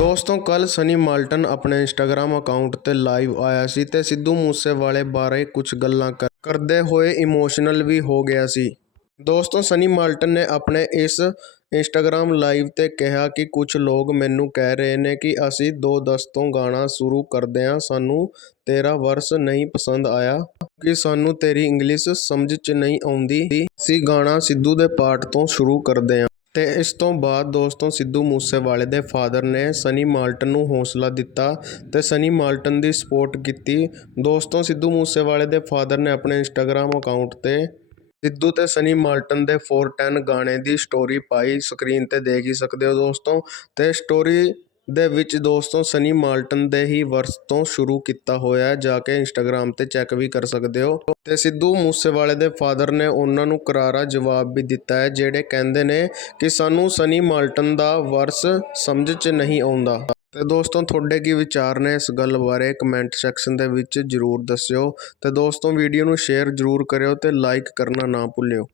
ਦੋਸਤੋ ਕੱਲ ਸਨੀ ਮਾਲਟਨ ਆਪਣੇ ਇੰਸਟਾਗ੍ਰam ਅਕਾਊਂਟ ਤੇ ਲਾਈਵ ਆਇਆ ਸੀ ਤੇ ਸਿੱਧੂ ਮੂਸੇਵਾਲੇ ਬਾਰੇ ਕੁਝ ਗੱਲਾਂ ਕਰ- ਕਰਦੇ ਹੋਏ ਇਮੋਸ਼ਨਲ ਵੀ ਹੋ ਗਿਆ ਸੀ। ਦੋਸਤੋ, ਸਨੀ ਮਾਲਟਨ ਨੇ ਆਪਣੇ ਇਸ ਇੰਸਟਾਗ੍ਰam ਲਾਈਵ ਤੇ ਕਿਹਾ ਕਿ ਕੁਝ ਲੋਕ ਮੈਨੂੰ ਕਹਿ ਰਹੇ ਨੇ ਕਿ ਅਸੀਂ 2:10 ਤੋਂ ਗਾਣਾ ਸ਼ੁਰੂ ਕਰਦੇ ਹਾਂ, ਸਾਨੂੰ ਤੇਰਾ ਵਰਸ ਨਹੀਂ ਪਸੰਦ ਆਇਆ, ਕਿ ਸਾਨੂੰ ਤੇਰੀ ਇੰਗਲਿਸ਼ ਸਮਝ 'ਚ ਨਹੀਂ ਆਉਂਦੀ। ਅਸੀਂ ਗਾਣਾ ਸਿੱਧੂ ਦੇ ਪਾਰਟ ਤੋਂ ਸ਼ੁਰੂ ਕਰਦੇ ਹਾਂ। ਅਤੇ ਇਸ ਤੋਂ ਬਾਅਦ ਦੋਸਤੋ ਸਿੱਧੂ ਮੂਸੇਵਾਲੇ ਦੇ ਫਾਦਰ ਨੇ ਸਨੀ ਮਾਲਟਨ ਨੂੰ ਹੌਸਲਾ ਦਿੱਤਾ ਅਤੇ ਸਨੀ ਮਾਲਟਨ ਦੀ ਸਪੋਰਟ ਕੀਤੀ। ਦੋਸਤੋ ਸਿੱਧੂ ਮੂਸੇਵਾਲੇ ਦੇ ਫਾਦਰ ਨੇ ਆਪਣੇ ਇੰਸਟਾਗ੍ਰਾਮ ਅਕਾਊਂਟ ਤੇ ਸਿੱਧੂ ਤੇ ਸਨੀ ਮਾਲਟਨ ਦੇ 410 ਗਾਣੇ ਦੀ ਸਟੋਰੀ ਪਾਈ। ਸਕਰੀਨ ਤੇ ਦੇਖ ਹੀ ਸਕਦੇ ਹੋ ਦੋਸਤੋ ਅਤੇ ਸਟੋਰੀ ਦੇ ਵਿੱਚ ਦੋਸਤੋ ਸਨੀ ਮਾਲਟਨ ਦੇ ਹੀ ਵਰਸ ਤੋਂ ਸ਼ੁਰੂ ਕੀਤਾ ਹੋਇਆ ਜਾ ਕੇ ਇੰਸਟਾਗ੍ਰam ਤੇ ਚੈੱਕ ਵੀ ਕਰ ਸਕਦੇ ਹੋ। ਤੇ ਸਿੱਧੂ ਮੂਸੇਵਾਲੇ ਦੇ ਫਾਦਰ ਨੇ ਉਹਨਾਂ ਨੂੰ ਕਰਾਰਾ ਜਵਾਬ ਵੀ ਦਿੱਤਾ ਹੈ, ਜਿਹੜੇ ਕਹਿੰਦੇ ਨੇ ਕਿ ਸਾਨੂੰ ਸਨੀ ਮਾਲਟਨ ਦਾ ਵਰਸ ਸਮਝ 'ਚ ਨਹੀਂ ਆਉਂਦਾ। ਤੇ ਦੋਸਤੋ ਤੁਹਾਡੇ ਕੀ ਵਿਚਾਰ ਨੇ ਇਸ ਗੱਲ ਬਾਰੇ ਕਮੈਂਟ ਸੈਕਸ਼ਨ ਦੇ ਵਿੱਚ ਜਰੂਰ ਦੱਸਿਓ। ਤੇ ਦੋਸਤੋ ਵੀਡੀਓ ਨੂੰ ਸ਼ੇਅਰ ਜਰੂਰ ਕਰਿਓ ਤੇ ਲਾਈਕ ਕਰਨਾ ਨਾ ਭੁੱਲਿਓ।